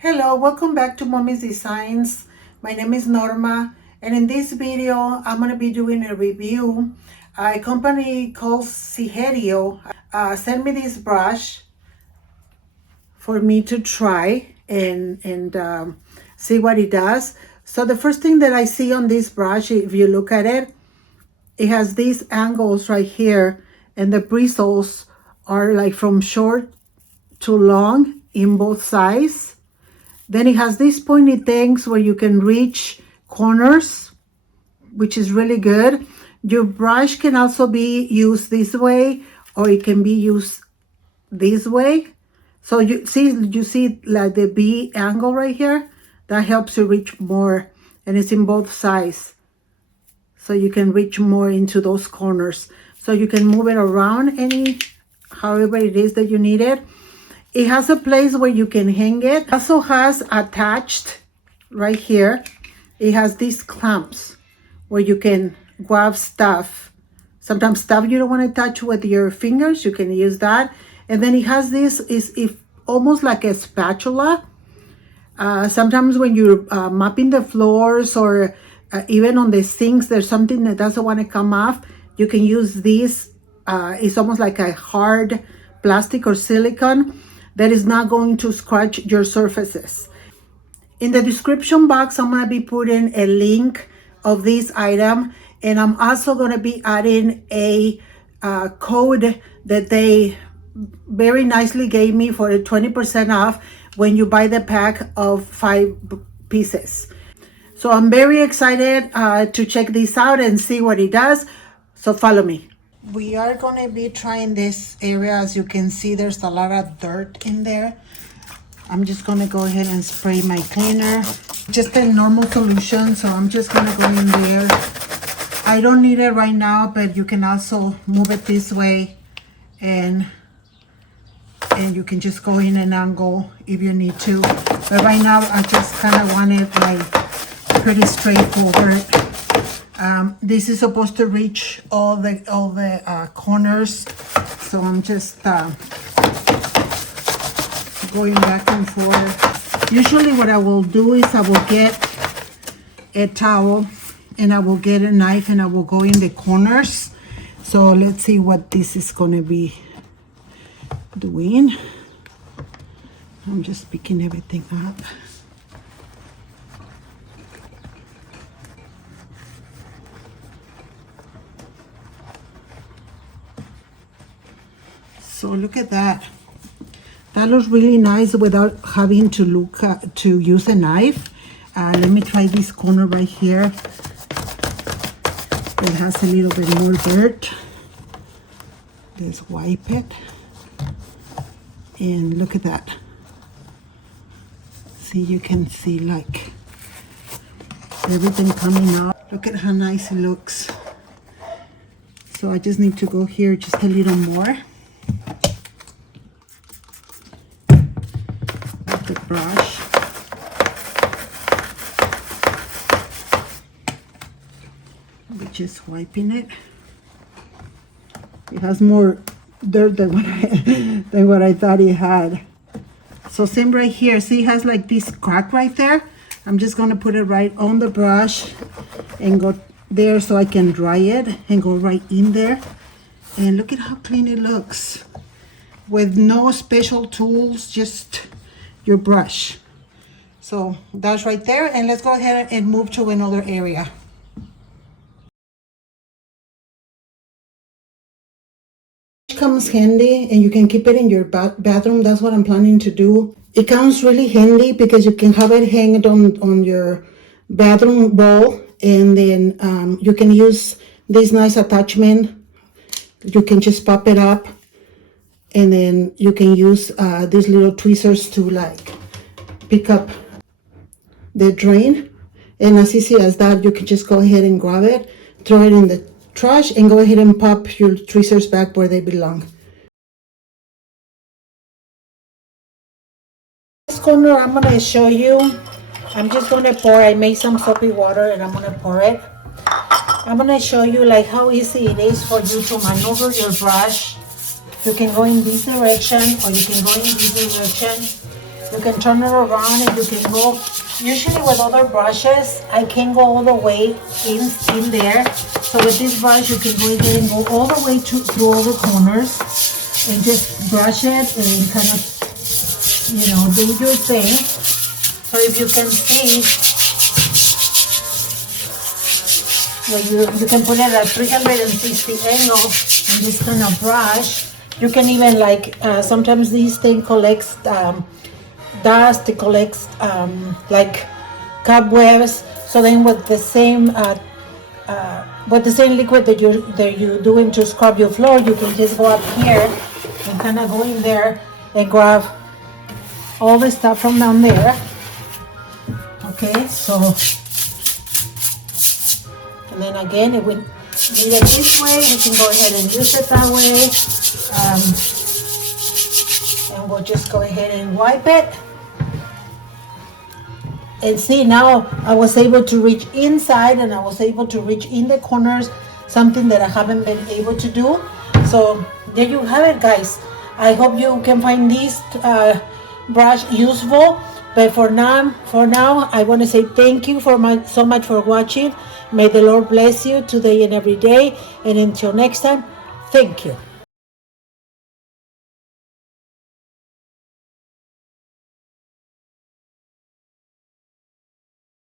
Hello, welcome back to Mommy's Designs. My name is Norma, and in this video, I'm going to be doing a review. A company called Sigerio sent me this brush for me to try and see what it does. So the first thing that I see on this brush, if you look at it, it has these angles right here, and the bristles are like from short to long in both sides. Then it has these pointy things where you can reach corners, which is really good. Your brush can also be used this way, or it can be used this way. So you see like the B angle right here? That helps you reach more, and it's in both sides. So you can reach more into those corners. So you can move it around however it is that you need it. It has a place where you can hang it. It also has attached right here. It has these clamps where you can grab stuff. Sometimes stuff you don't want to touch with your fingers, you can use that. And then it has this, is almost like a spatula. Sometimes when you're mopping the floors or even on the sinks, there's something that doesn't want to come off. You can use this. It's almost like a hard plastic or silicone that is not going to scratch your surfaces. In the description box, I'm going to be putting a link of this item, and I'm also going to be adding a code that they very nicely gave me for a 20% off when you buy the pack of 5 pieces. So I'm very excited to check this out and see what it does. So follow me. We are going to be trying this area. As you can see, there's a lot of dirt in there. I'm just going to go ahead and spray my cleaner. Just a normal solution, so I'm just going to go in there. I don't need it right now, but you can also move it this way, and you can just go in an angle if you need to. But right now, I just kind of want it like pretty straightforward. This is supposed to reach all the corners, so I'm just going back and forth. Usually what I will do is I will get a towel and I will get a knife and I will go in the corners. So let's see what this is going to be doing. I'm just picking everything up. So look at that. That looks really nice without having to to use a knife. Let me try this corner right here. It has a little bit more dirt. Let's wipe it. And look at that. See, you can see like everything coming out. Look at how nice it looks. So I just need to go here just a little more. The brush. We're just wiping it. It has more dirt than what I thought it had. So same right here. See, it has like this crack right there. I'm just gonna put it right on the brush and go there so I can dry it and go right in there. And look at how clean it looks with no special tools, just your brush. So that's right there, and let's go ahead and move to another area. It comes handy, and you can keep it in your bathroom. That's what I'm planning to do. It comes really handy because you can have it hanged on your bathroom wall, and then you can use this nice attachment. You can just pop it up, and then you can use these little tweezers to like pick up the drain. And as easy as that, you can just go ahead and grab it, throw it in the trash, and go ahead and pop your tweezers back where they belong. This corner I'm going to show you. I'm just going to pour. I made some soapy water and I'm going to pour it. I'm going to show you like how easy it is for you to maneuver your brush. You can go in this direction or you can go in this direction. You can turn it around and you can go. Usually with other brushes, I can go all the way in there. So with this brush, you can go ahead and go all the way through all the corners and just brush it and kind of, do your thing. So if you can see, you can put it at 360 angle and just kind of brush. You can even sometimes these thing collects dust, it collects like cobwebs. So then with the same liquid that you're doing to scrub your floor, you can just go up here and kind of go in there and grab all the stuff from down there. Okay, so, and then again, if we need it this way, we can go ahead and use it that way. And we'll just go ahead and wipe it. And see, now I was able to reach inside and I was able to reach in the corners, something that I haven't been able to do. So there you have it, guys. I hope you can find this brush useful. But for now, I want to say thank you so much for watching. May the Lord bless you today and every day. And until next time, thank you.